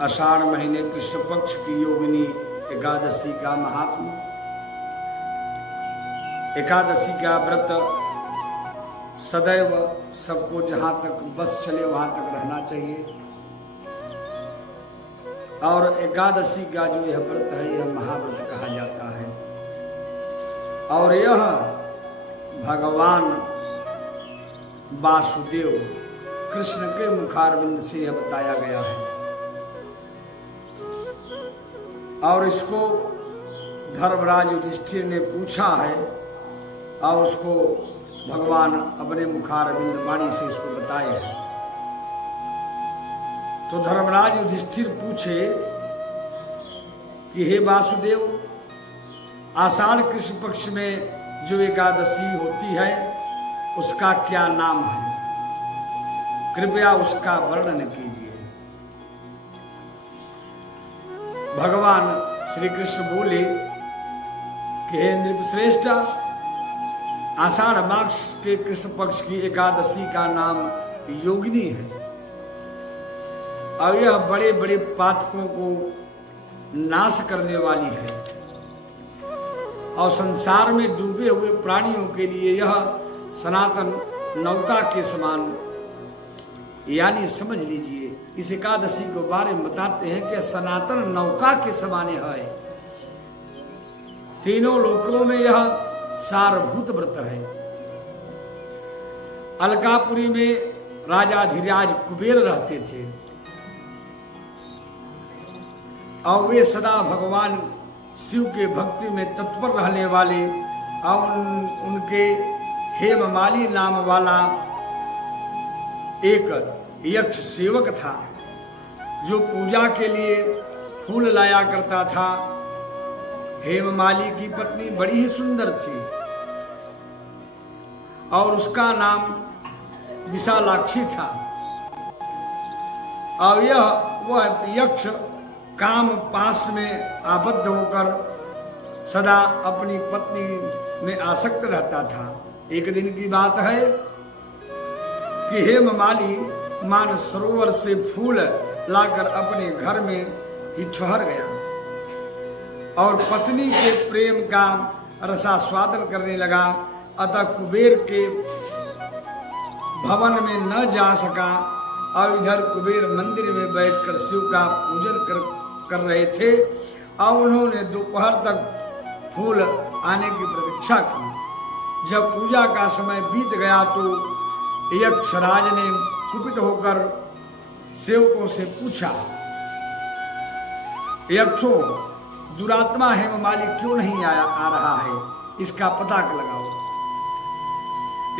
आषाढ़ महीने कृष्ण पक्ष की योगिनी एकादशी का महात्मा। एकादशी का व्रत सदैव सबको जहाँ तक बस चले वहाँ तक रहना चाहिए। और एकादशी का जो यह व्रत है यह महाव्रत कहा जाता है। और यह भगवान वासुदेव कृष्ण के मुखारविंद से यह बताया गया है। और इसको धर्मराज युधिष्ठिर ने पूछा है और उसको भगवान अपने मुखारविंद वाणी से इसको बताए हैं। तो धर्मराज युधिष्ठिर पूछे कि हे वासुदेव, आषाढ़ कृष्ण पक्ष में जो एकादशी होती है उसका क्या नाम है, कृपया उसका वर्णन कीजिए। भगवान श्री कृष्ण बोले कि हे नृपश्रेष्ठ, आषाढ़ मास के कृष्ण पक्ष की एकादशी का नाम योगिनी है। और यह बड़े बड़े पातकों को नाश करने वाली है और संसार में डूबे हुए प्राणियों के लिए यह सनातन नौका के समान, यानी समझ लीजिए इस एकादशी के बारे में बताते हैं कि सनातन नौका के समान है। तीनों लोकों में यह सारभूत व्रत है। अलकापुरी में राजाधिराज कुबेर रहते थे और वे सदा भगवान शिव के भक्ति में तत्पर रहने वाले और उनके हेममाली नाम वाला एक यक्ष सेवक था जो पूजा के लिए फूल लाया करता था। हेममाली की पत्नी बड़ी ही सुंदर थी और उसका नाम विशालाक्षी था। और वह यक्ष काम पास में आबद्ध होकर सदा अपनी पत्नी में आसक्त रहता था। एक दिन की बात है कि हेममाली मान सरोवर से फूल लाकर अपने घर में ही ठहर गया और पत्नी के प्रेम का रसास्वादन करने लगा। अतः कुबेर के भवन में न जा सका और इधर कुबेर मंदिर में बैठकर शिव का पूजन कर रहे थे और उन्होंने दोपहर तक फूल आने की प्रतीक्षा की। जब पूजा का समय बीत गया तो यक्षराज ने कुपित होकर सेवकों से पूछा, यक्षों, दुरात्मा हेममाली क्यों नहीं आ रहा है, इसका पता लगाओ।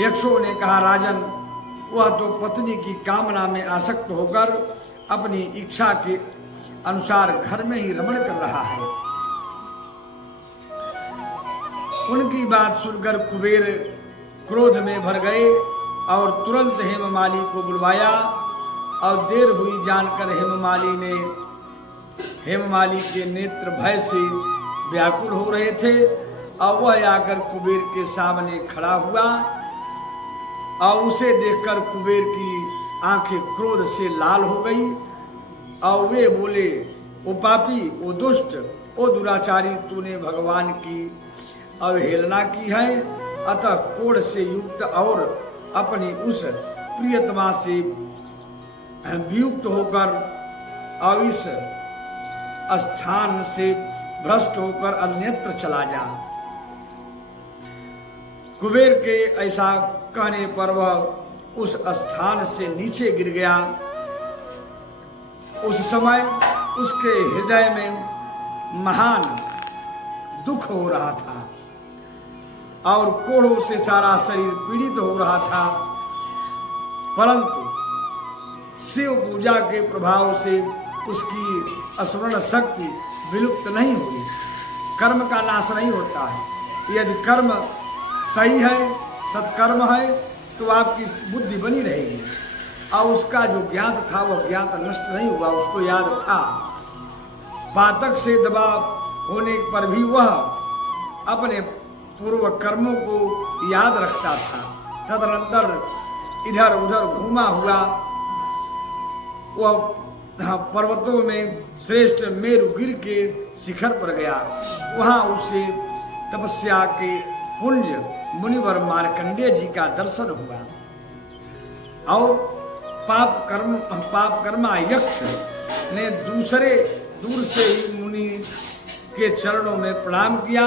यक्षों ने कहा, राजन, वह तो पत्नी की कामना में आसक्त होकर अपनी इच्छा के अनुसार घर में ही रमण कर रहा है। उनकी बात सुनकर कुबेर क्रोध में भर गए और तुरंत हेममाली को बुलवाया और देर हुई जानकर हेममाली के नेत्र भय से व्याकुल हो रहे थे और वह आकर कुबेर के सामने खड़ा हुआ और उसे देखकर कुबेर की आंखें क्रोध से लाल हो गई और वे बोले, ओ पापी, ओ दुष्ट, ओ दुराचारी, तूने भगवान की अवहेलना की है। अतः कोढ़ से युक्त और अपनी उस प्रियतमा से वियुक्त होकर और इस स्थान से भ्रष्ट होकर अन्यत्र चला जा। कुबेर के ऐसा कहने पर वह उस स्थान से नीचे गिर गया। उस समय उसके हृदय में महान दुख हो रहा था और कोढ़ों से सारा शरीर पीड़ित हो रहा था, परंतु शिव पूजा के प्रभाव से उसकी स्मरण शक्ति विलुप्त नहीं हुई। कर्म का नाश नहीं होता है। यदि कर्म सही है, सत्कर्म है, तो आपकी बुद्धि बनी रहेगी और उसका जो ज्ञात था वह ज्ञात नष्ट नहीं हुआ, उसको याद था। पातक से दबाव होने पर भी वह अपने पूर्व कर्मों को याद रखता था। तदनंतर इधर उधर घूमा हुआ वह पर्वतों में श्रेष्ठ मेरुगिर के शिखर पर गया। वहां उसे तपस्या के पुंज मुनिवर मार्कंडेय जी का दर्शन हुआ और पाप कर्मा यक्ष ने दूर से ही मुनि के चरणों में प्रणाम किया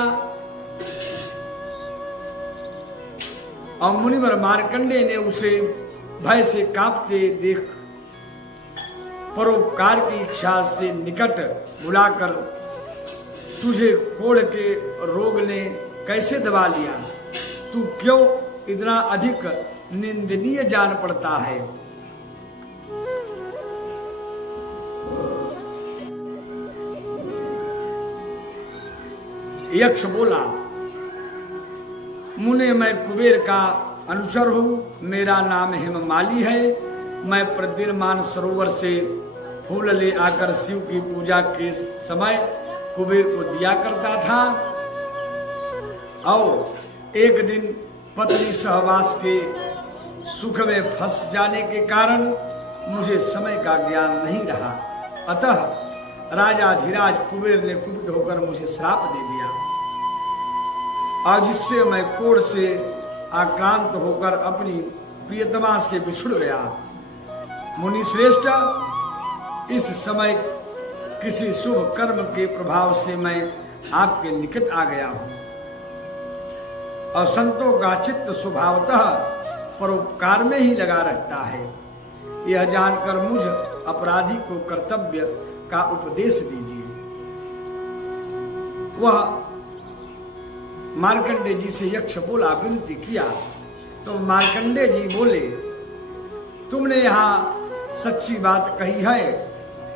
और मुनिवर मार्कंडेय ने उसे भय से कांपते देख परोपकार की इच्छा से निकट बुलाकर, तुझे कोढ़ के रोग ने कैसे दबा लिया? तू क्यों इतना अधिक निंदनीय जान पड़ता है? यक्ष बोला, मुने मैं कुबेर का अनुचर हूं, मेरा नाम हेममाली है। मैं प्रतिदिन मानसरोवर से फूल ले आकर शिव की पूजा के समय कुबेर को दिया करता था और एक दिन पत्नी सहवास के सुख में फंस जाने के कारण मुझे समय का ज्ञान नहीं रहा। अतः राजाधिराज कुबेर ने कुपित होकर मुझे श्राप दे दिया और जिससे मैं कोढ़ से आक्रांत होकर अपनी प्रियतमा से बिछुड़ गया। मुनि श्रेष्ठ, इस समय किसी शुभ कर्म के प्रभाव से मैं आपके निकट आ गया हूं और संतों का चित्त स्वभावतः परोपकार में ही लगा रहता है। यह जानकर मुझ अपराधी को कर्तव्य का उपदेश दीजिए। वह मार्कंडेय जी से यक्ष बोला, विनती किया तो मार्कंडेय जी बोले, तुमने यहाँ सच्ची बात कही है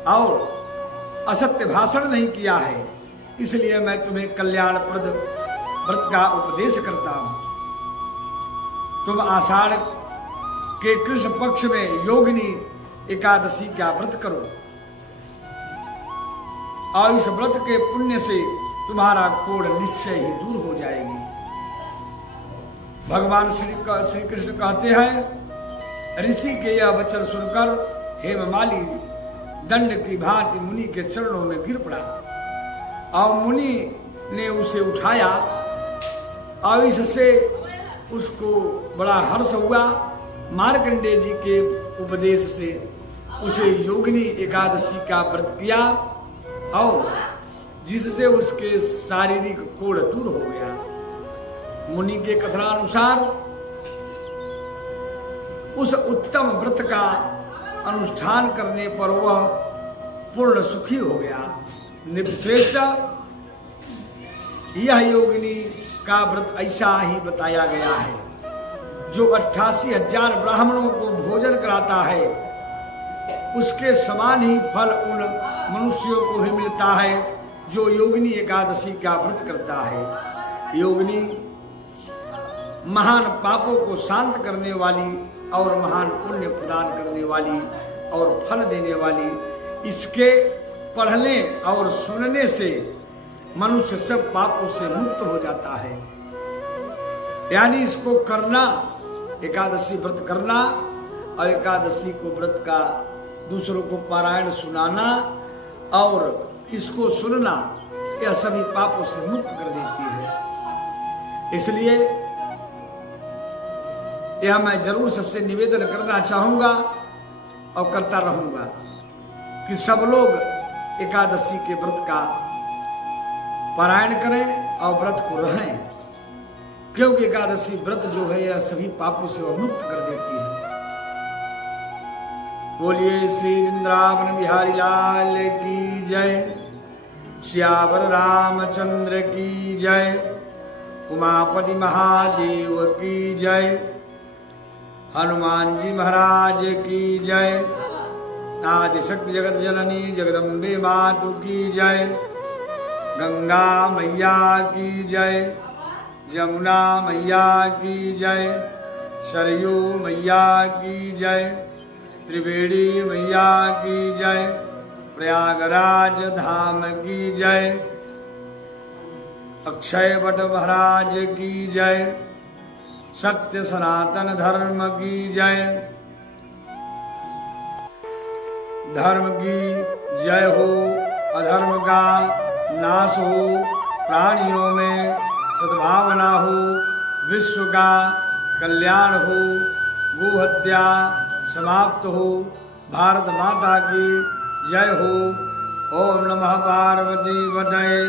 और असत्य भाषण नहीं किया है, इसलिए मैं तुम्हें कल्याणप्रद व्रत का उपदेश करता हूं। तुम आषाढ़ के कृष्ण पक्ष में योगिनी एकादशी का व्रत करो और इस व्रत के पुण्य से तुम्हारा कोढ़ निश्चय ही दूर हो जाएगी। भगवान श्री कृष्ण कहते हैं, ऋषि के यह वचन सुनकर हेममाली दंड की भांति मुनि के चरणों में गिर पड़ा और मुनि ने उसे उठाया और इससे उसको बड़ा हर्ष हुआ। मार्कंडेय जी के उपदेश से उसे योगिनी एकादशी का व्रत किया और जिससे उसके शारीरिक कोढ़ दूर हो गया। मुनि के कथनानुसार उस उत्तम व्रत का अनुष्ठान करने पर वह पूर्ण सुखी हो गया। नित्यश्रेष्ठ, यह योगिनी का व्रत ऐसा ही बताया गया है जो 88,000 ब्राह्मणों को भोजन कराता है, उसके समान ही फल उन मनुष्यों को भी मिलता है जो योगिनी एकादशी का व्रत करता है। योगिनी महान पापों को शांत करने वाली और महान पुण्य प्रदान करने वाली और फल देने वाली। इसके पढ़ने और सुनने से मनुष्य सब पापों से मुक्त हो जाता है। यानी इसको करना, एकादशी व्रत करना और एकादशी को व्रत का दूसरों को पारायण सुनाना और इसको सुनना, यह सभी पापों से मुक्त कर देती है। इसलिए यह मैं जरूर सबसे निवेदन करना चाहूंगा और करता रहूंगा कि सब लोग एकादशी के व्रत का पारायण करें और व्रत को रहें, क्योंकि एकादशी व्रत जो है यह सभी पापों से वह मुक्त कर देती है। बोलिए श्री वृंदावन बिहारी लाल की जय, श्यावर रामचंद्र की जय, उमापति महादेव की जय, हनुमान जी महाराज की जय, आदिशक्ति जगत जननी जगदम्बे मातु की जय, गंगा मैया की जय, जमुना मैया की जय, सरयू मैया की जय, त्रिवेणी मैया की जय, प्रयागराज धाम की जय, अक्षय वट महाराज की जय, सत्य सनातन धर्म की जय। धर्म की जय हो, अधर्म का नाश हो, प्राणियों में सद्भावना हो, विश्व का कल्याण हो, गोहत्या समाप्त हो, भारत माता की जय हो। ओम नमः पार्वती पतये,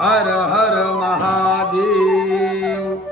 हर हर महादेव।